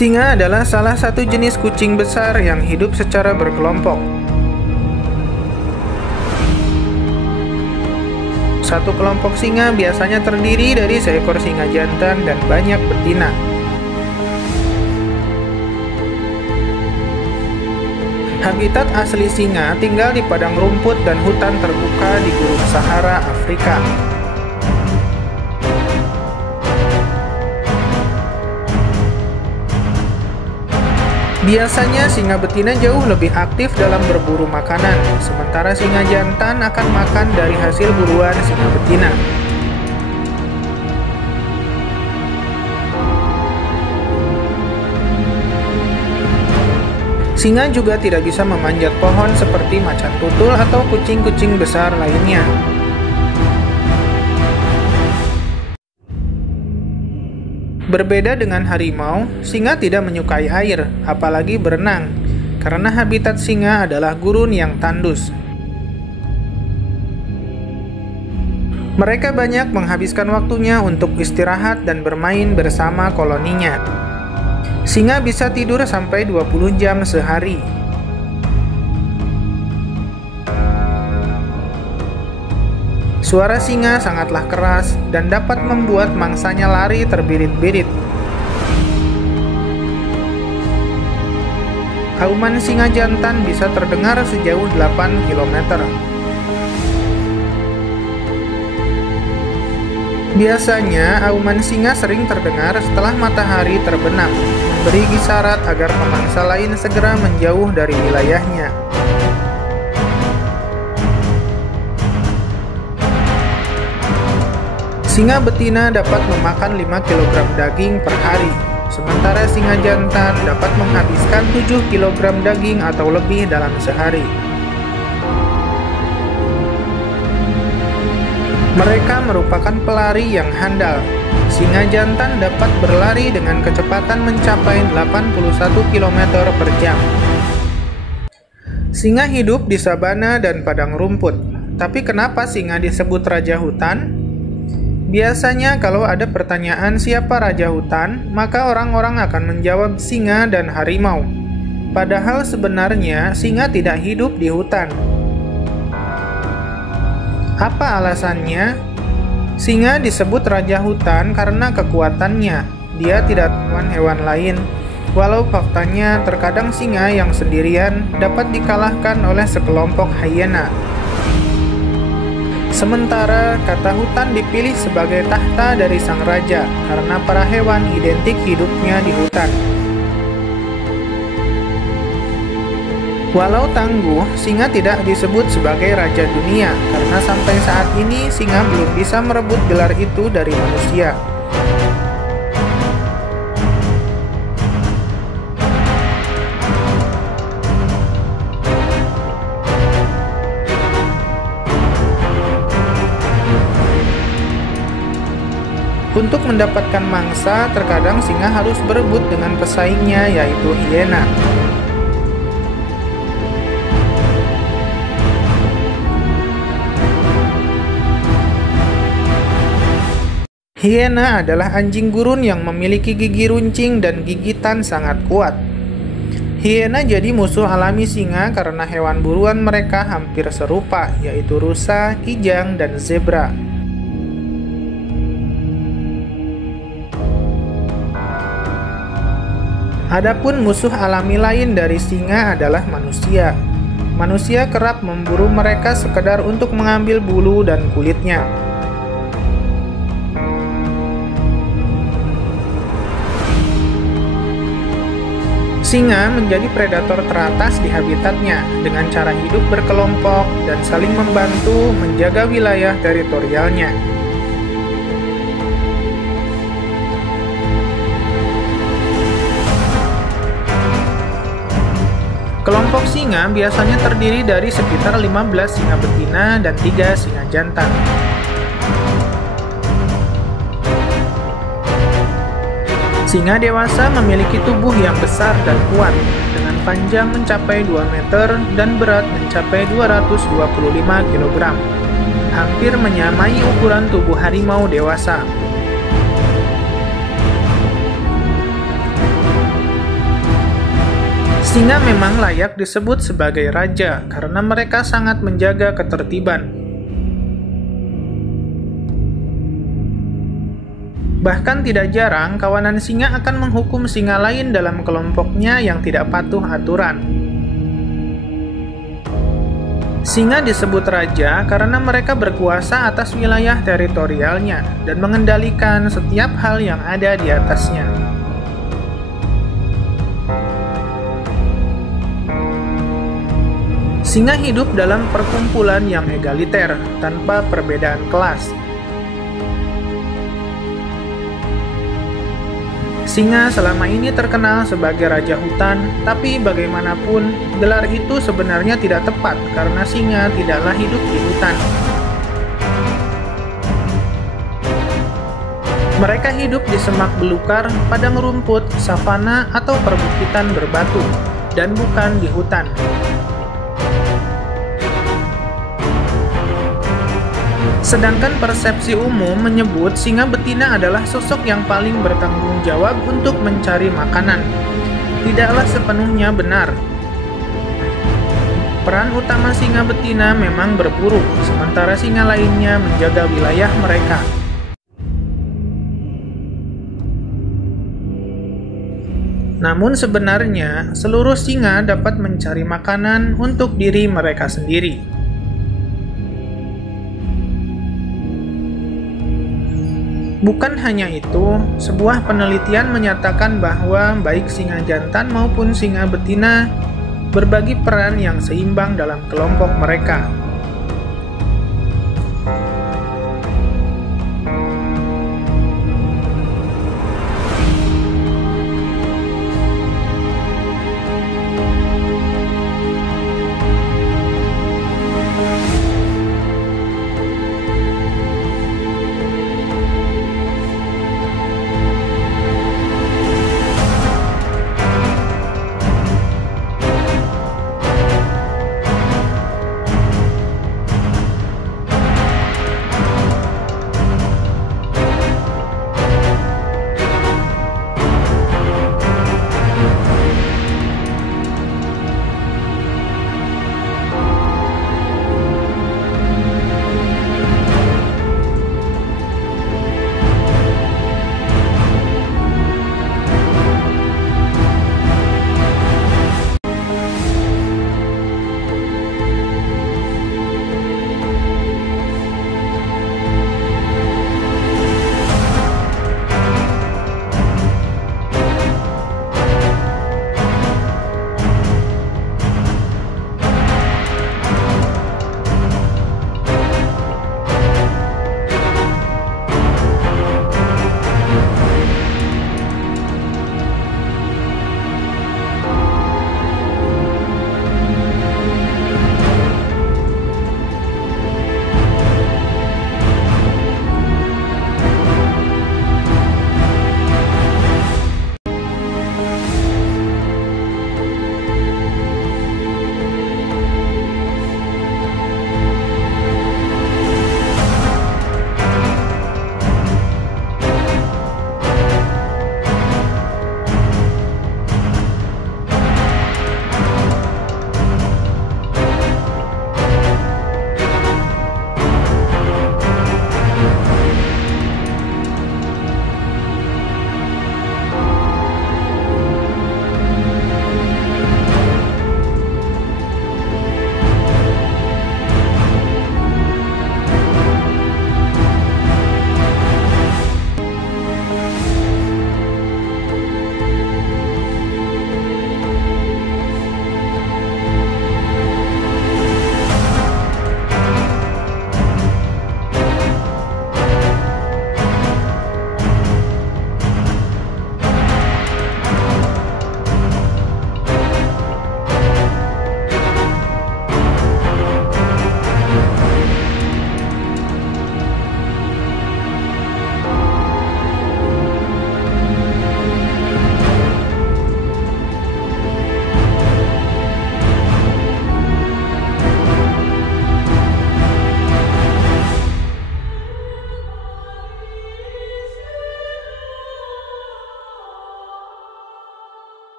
Singa adalah salah satu jenis kucing besar yang hidup secara berkelompok. Satu kelompok singa biasanya terdiri dari seekor singa jantan dan banyak betina. Habitat asli singa tinggal di padang rumput dan hutan terbuka di Gurun Sahara, Afrika. Biasanya singa betina jauh lebih aktif dalam berburu makanan, sementara singa jantan akan makan dari hasil buruan singa betina. Singa juga tidak bisa memanjat pohon seperti macan tutul atau kucing-kucing besar lainnya. Berbeda dengan harimau, singa tidak menyukai air, apalagi berenang, karena habitat singa adalah gurun yang tandus. Mereka banyak menghabiskan waktunya untuk istirahat dan bermain bersama koloninya. Singa bisa tidur sampai 20 jam sehari. Suara singa sangatlah keras dan dapat membuat mangsanya lari terbirit-birit. Auman singa jantan bisa terdengar sejauh 8 km. Biasanya, auman singa sering terdengar setelah matahari terbenam, memberi isyarat agar pemangsa lain segera menjauh dari wilayahnya. Singa betina dapat memakan 5 kg daging per hari, sementara singa jantan dapat menghabiskan 7 kg daging atau lebih dalam sehari. Mereka merupakan pelari yang handal. Singa jantan dapat berlari dengan kecepatan mencapai 81 km per jam. Singa hidup di sabana dan padang rumput. Tapi kenapa singa disebut raja hutan? Biasanya kalau ada pertanyaan siapa raja hutan, maka orang-orang akan menjawab singa dan harimau. Padahal sebenarnya singa tidak hidup di hutan. Apa alasannya? Singa disebut raja hutan karena kekuatannya. Dia tidak melawan hewan lain. Walau faktanya terkadang singa yang sendirian dapat dikalahkan oleh sekelompok hyena. Sementara kata hutan dipilih sebagai tahta dari sang raja karena para hewan identik hidupnya di hutan. Walau tangguh, singa tidak disebut sebagai raja dunia karena sampai saat ini singa belum bisa merebut gelar itu dari manusia. Untuk mendapatkan mangsa, terkadang singa harus berebut dengan pesaingnya, yaitu hyena. Hyena adalah anjing gurun yang memiliki gigi runcing dan gigitan sangat kuat. Hyena jadi musuh alami singa karena hewan buruan mereka hampir serupa, yaitu rusa, kijang, dan zebra. Adapun musuh alami lain dari singa adalah manusia. Manusia kerap memburu mereka sekedar untuk mengambil bulu dan kulitnya. Singa menjadi predator teratas di habitatnya dengan cara hidup berkelompok dan saling membantu menjaga wilayah teritorialnya. Kelompok singa biasanya terdiri dari sekitar 15 singa betina dan 3 singa jantan. Singa dewasa memiliki tubuh yang besar dan kuat, dengan panjang mencapai 2 meter dan berat mencapai 225 kg, hampir menyamai ukuran tubuh harimau dewasa. Singa memang layak disebut sebagai raja karena mereka sangat menjaga ketertiban. Bahkan tidak jarang kawanan singa akan menghukum singa lain dalam kelompoknya yang tidak patuh aturan. Singa disebut raja karena mereka berkuasa atas wilayah teritorialnya dan mengendalikan setiap hal yang ada di atasnya. Singa hidup dalam perkumpulan yang egaliter, tanpa perbedaan kelas. Singa selama ini terkenal sebagai raja hutan, tapi bagaimanapun, gelar itu sebenarnya tidak tepat karena singa tidaklah hidup di hutan. Mereka hidup di semak belukar, padang rumput, savana, atau perbukitan berbatu, dan bukan di hutan. Sedangkan persepsi umum menyebut singa betina adalah sosok yang paling bertanggung jawab untuk mencari makanan. Tidaklah sepenuhnya benar. Peran utama singa betina memang berburu, sementara singa lainnya menjaga wilayah mereka. Namun sebenarnya, seluruh singa dapat mencari makanan untuk diri mereka sendiri. Bukan hanya itu, sebuah penelitian menyatakan bahwa baik singa jantan maupun singa betina berbagi peran yang seimbang dalam kelompok mereka.